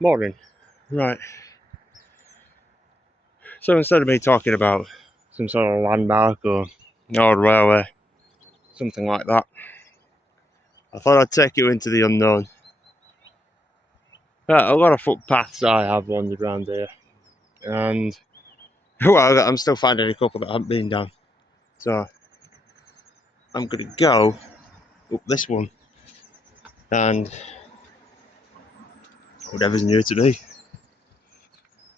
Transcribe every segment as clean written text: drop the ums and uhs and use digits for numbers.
Morning. Right. So instead of me talking about some sort of landmark or old railway, something like that, I thought I'd take you into the unknown. A lot of footpaths I have wandered around here, and well, I'm still finding a couple that I haven't been down. So I'm going to go up this one, and whatever's new to me,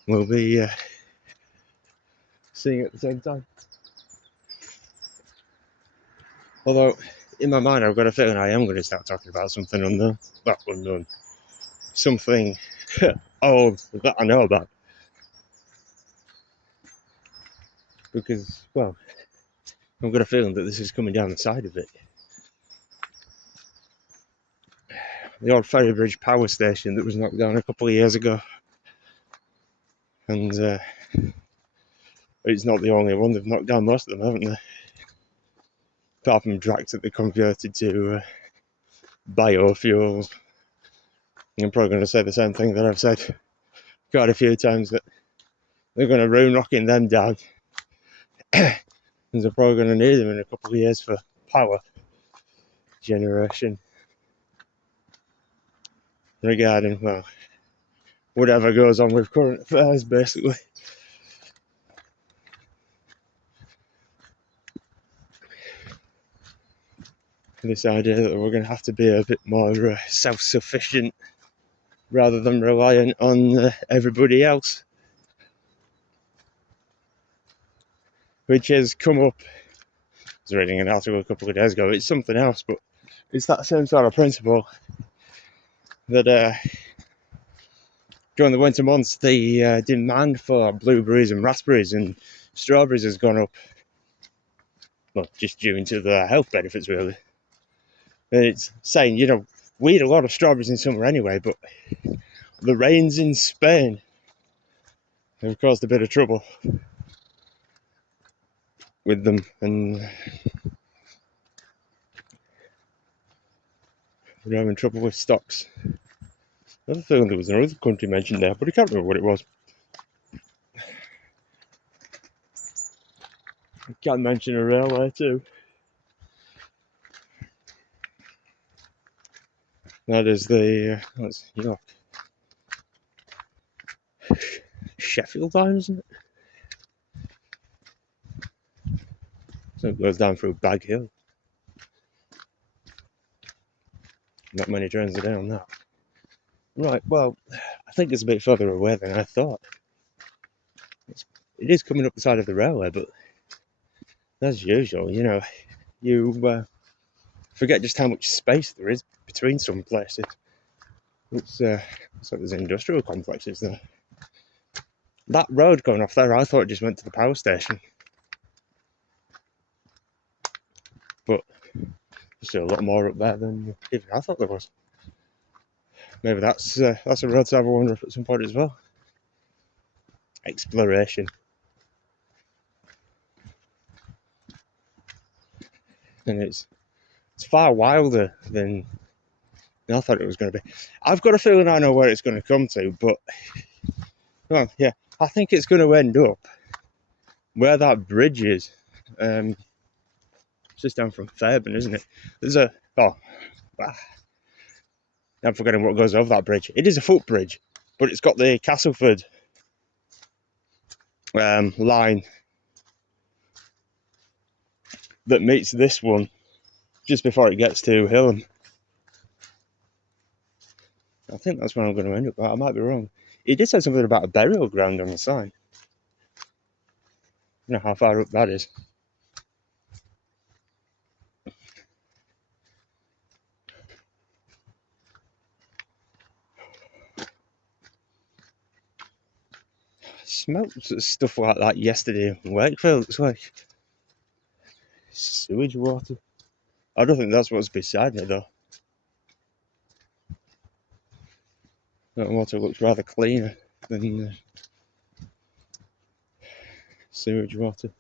we'll be seeing at the same time. Although, in my mind, I've got a feeling I am going to start talking about something unknown. Well, unknown. Something old that I know about. Because, well, I've got a feeling that this is coming down the side of it. The old Ferrybridge power station that was knocked down a couple of years ago. And it's not the only one. They've knocked down most of them, haven't they? Apart from tracks that they converted to biofuels. I'm probably going to say the same thing that I've said quite a few times, that they're going to ruin knocking them down. And they're probably going to need them in a couple of years for power generation. Regarding, well, whatever goes on with current affairs, basically. This idea that we're going to have to be a bit more self-sufficient rather than reliant on everybody else, which has come up. I was reading an article a couple of days ago. It's something else, but it's that same sort of principle that during the winter months the demand for blueberries and raspberries and strawberries has gone up. Well, just due to the health benefits, really. And it's saying, we eat a lot of strawberries in summer anyway, but the rains in Spain have caused a bit of trouble with them, and we're having trouble with stocks. I have a feeling there was another country mentioned there, but I can't remember what it was. I can mention a railway too. That is that's York. Sheffield line, isn't it? So it goes down through Bag Hill. Not many trains a day on that. Right, well, I think it's a bit further away than I thought. It is coming up the side of the railway, but as usual, you forget just how much space there is between some places. It's like there's industrial complexes there. That road going off there, I thought it just went to the power station. But there's still a lot more up there than even I thought there was. Maybe that's a road to have a wander up at some point as well. Exploration. And it's far wilder than I thought it was going to be. I've got a feeling I know where it's going to come to, but well, yeah, I think it's going to end up where that bridge is. It's just down from Fairburn, isn't it? There's I'm forgetting what goes over that bridge. It is a footbridge, but it's got the Castleford line that meets this one just before it gets to Hillam. I think that's where I'm going to end up, but I might be wrong. It did say something about a burial ground on the sign. I don't know how far up that is. I smelled stuff like that yesterday in Wakefield. It's like sewage water. I don't think that's what's beside me though. That water looks rather cleaner than sewage water.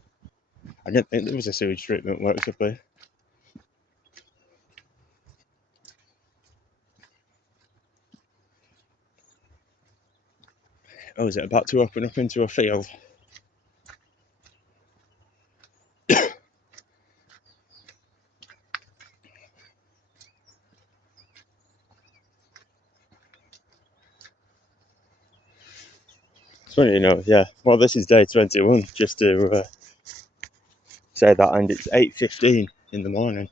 I didn't think there was a sewage treatment works up there. Oh, is it about to open up into a field? It's funny, yeah. Well, this is day 21, just to say that, and it's 8:15 in the morning.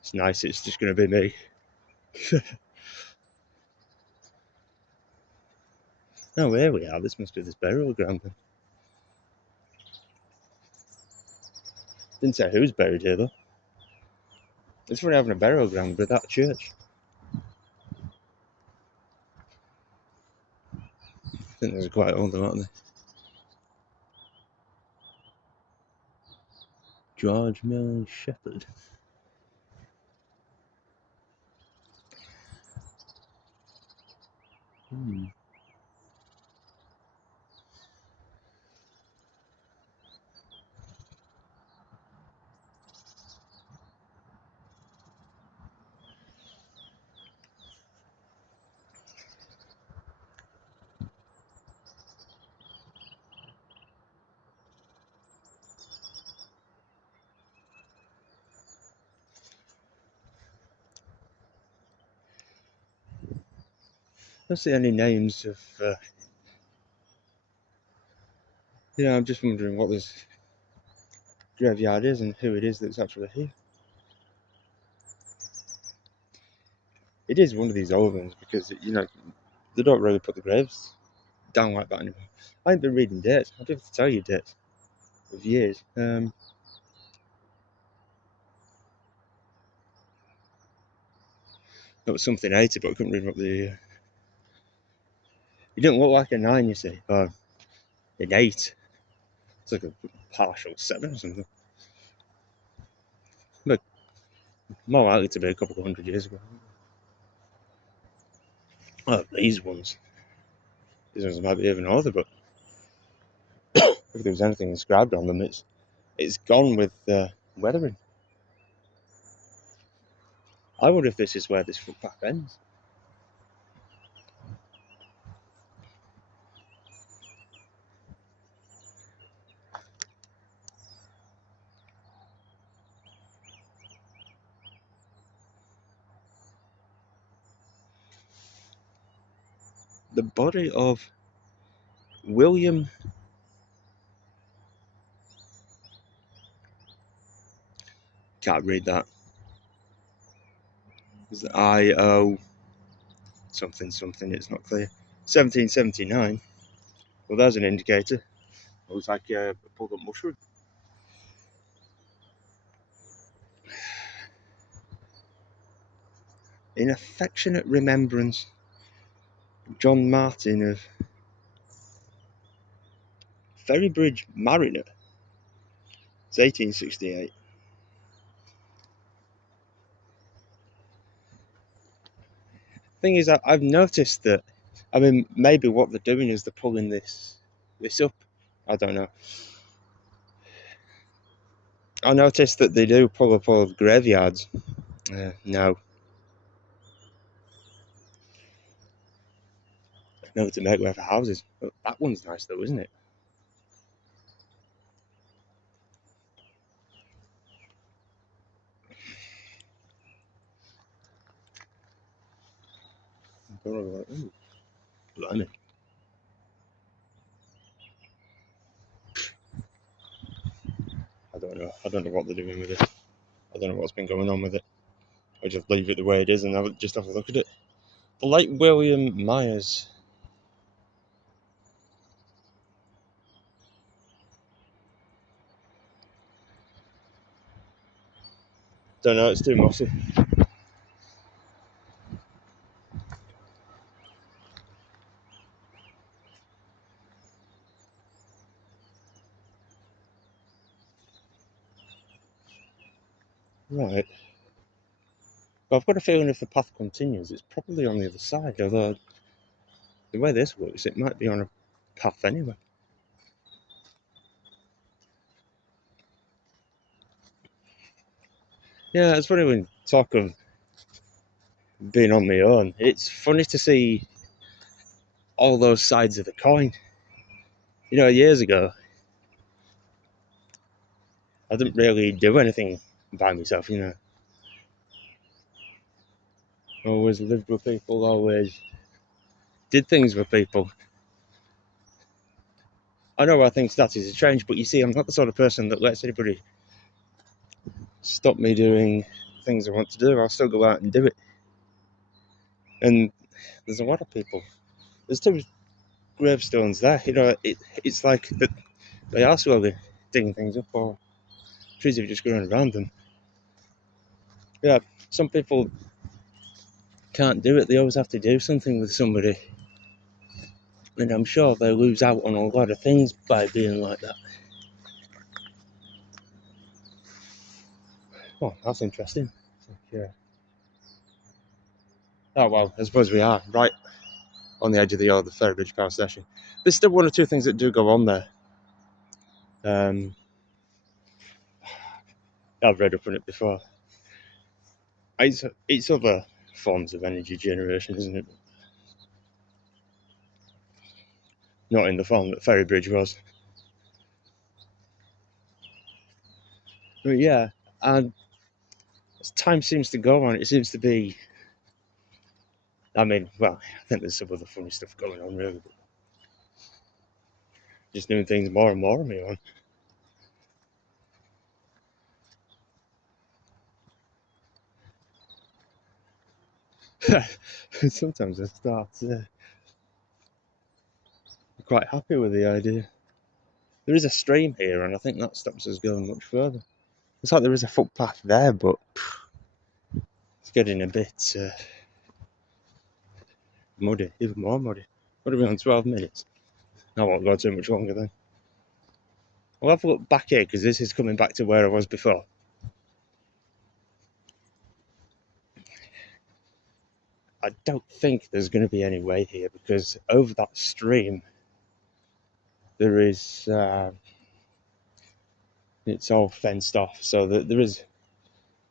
It's nice, it's just going to be me. Oh, here we are. This must be this burial ground then. Didn't say who's buried here, though. It's funny having a burial ground without a church. I think those are quite old, though, aren't they? George Milne Shepherd. I don't see any names of. I'm just wondering what this graveyard is and who it is that's actually here. It is one of these old ones because they don't really put the graves down like that anymore. I haven't been reading dates. I'll be able to tell you dates of years. No, it's something 80, but I couldn't read what the. It didn't look like a 9, you see, or an 8. It's like a partial 7 or something. But more likely to be a couple of 100 years ago. Oh, these ones. These ones might be even older, but if there was anything inscribed on them, it's gone with weathering. I wonder if this is where this footpath ends. The body of William. Can't read that. Is it I-O something something? It's not clear. 1779. Well, there's an indicator. It looks like a pulled up mushroom. In affectionate remembrance, John Martin of Ferrybridge Mariner. It's 1868. Thing is, I've noticed that. I mean, maybe what they're doing is they're pulling this up. I don't know. I noticed that they do pull up all the graveyards. No, to make way for houses. But that one's nice though, isn't it? Ooh, blimey. I don't know. I don't know what they're doing with it. I don't know what's been going on with it. I just leave it the way it is and just have a look at it. The late William Myers. Don't know, it's too mossy. Right. But I've got a feeling if the path continues, it's probably on the other side, although the way this works, it might be on a path anyway. Yeah, it's funny when talk of being on my own. It's funny to see all those sides of the coin. You know, years ago, I didn't really do anything by myself, you know. Always lived with people, always did things with people. I know I think status has changed, but you see, I'm not the sort of person that lets anybody stop me doing things I want to do. I'll still go out and do it. And there's a lot of people. There's 2 gravestones there. You know, it's like that they are slowly digging things up, or trees have just grown around them. Yeah, some people can't do it. They always have to do something with somebody. And I'm sure they lose out on a lot of things by being like that. Oh, that's interesting. Yeah. Oh, well, I suppose we are right on the edge of the Ferry Bridge Power Station. There's still 1 or 2 things that do go on there. I've read up on it before. It's other forms of energy generation, isn't it? Not in the form that Ferry Bridge was. But yeah, and as time seems to go on, it seems to be. I mean, well, I think there's some other funny stuff going on, really. But just doing things more and more on me on. Sometimes I start quite happy with the idea. There is a stream here, and I think that stops us going much further. It's like there is a footpath there, but it's getting a bit muddy, even more muddy. What are we on, 12 minutes? I won't go too much longer then. I'll have a look back here, because this is coming back to where I was before. I don't think there's going to be any way here, because over that stream there is it's all fenced off, so there is,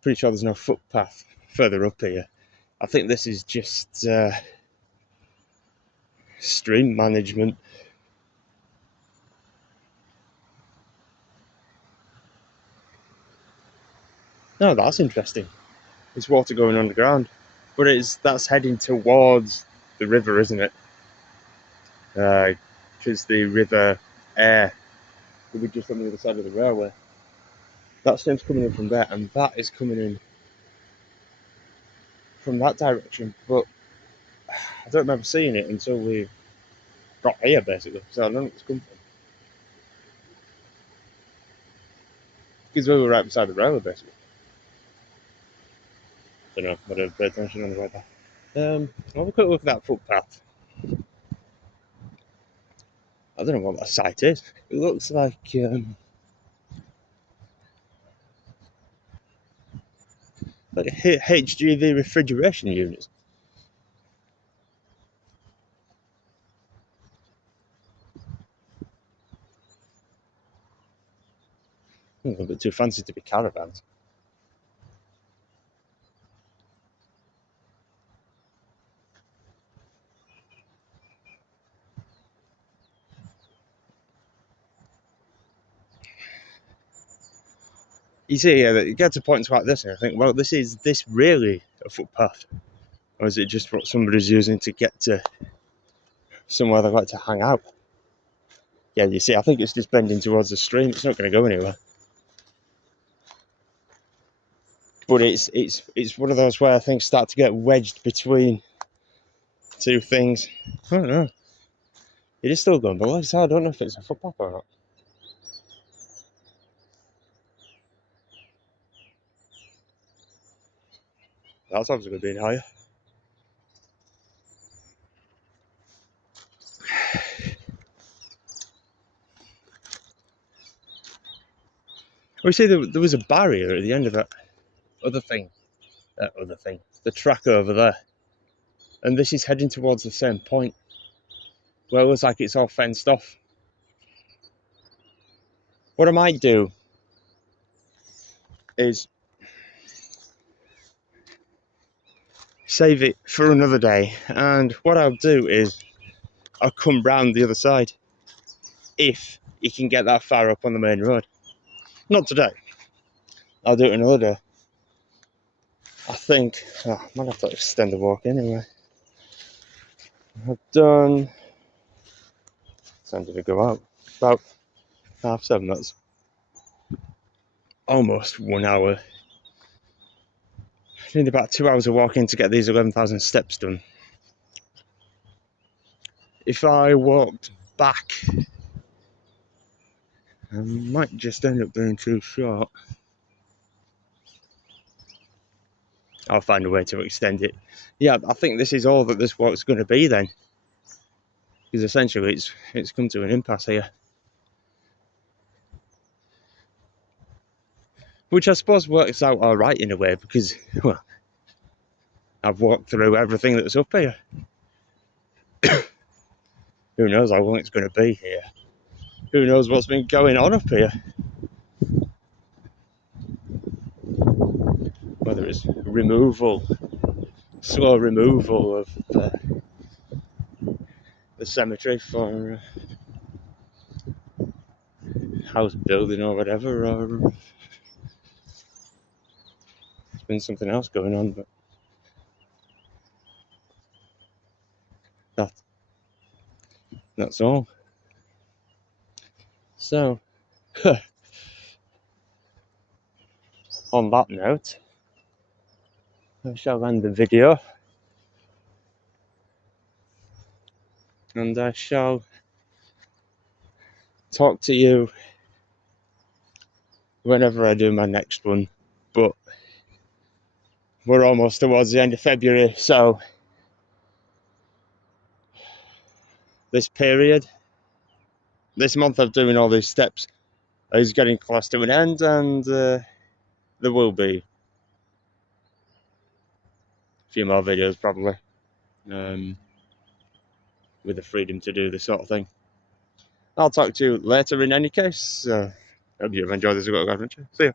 pretty sure there's no footpath further up here. I think this is just stream management. No, that's interesting. It's water going underground, but that's heading towards the river, isn't it? Because the river Aire will be just on the other side of the railway. That stream's coming in from there, and that is coming in from that direction. But I don't remember seeing it until we got here, basically. So I don't know where it's come from. Because we were right beside the railway, basically. Don't know. I don't pay attention on the way back. I'll have a quick look at that footpath. I don't know what that site is. It looks like HGV refrigeration units. A little bit too fancy to be caravans. You see, it gets to points like this, and I think, well, is this really a footpath? Or is it just what somebody's using to get to somewhere they like to hang out? Yeah, you see, I think it's just bending towards the stream. It's not going to go anywhere. But it's one of those where things start to get wedged between 2 things. I don't know. It is still going, but like I said, I don't know if it's a footpath or not. That's obviously being higher. We see there was a barrier at the end of that other thing. The track over there. And this is heading towards the same point. Where it looks like it's all fenced off. What I might do is save it for another day. And what I'll do is or come round the other side if he can get that far up on the main road. Not today. I'll do it another day. I think I might have to extend the walk anyway. I've done. Time did it go out? About 7:30. That's almost 1 hour. I need about 2 hours of walking to get these 11,000 steps done. If I walked back, I might just end up being too short. I'll find a way to extend it. Yeah, I think this is all that this walk's going to be then. Because essentially it's come to an impasse here. Which I suppose works out alright in a way because, well, I've walked through everything that's up here. Who knows how long it's going to be here? Who knows what's been going on up here? Whether it's slow removal of the cemetery for house building or whatever, or there's been something else going on, but that's all. So, on that note, I shall end the video, and I shall talk to you whenever I do my next one. But we're almost towards the end of February, so this month of doing all these steps is getting close to an end, and there will be a few more videos probably, with the freedom to do this sort of thing. I'll talk to you later in any case. Hope you've enjoyed this little adventure. See you.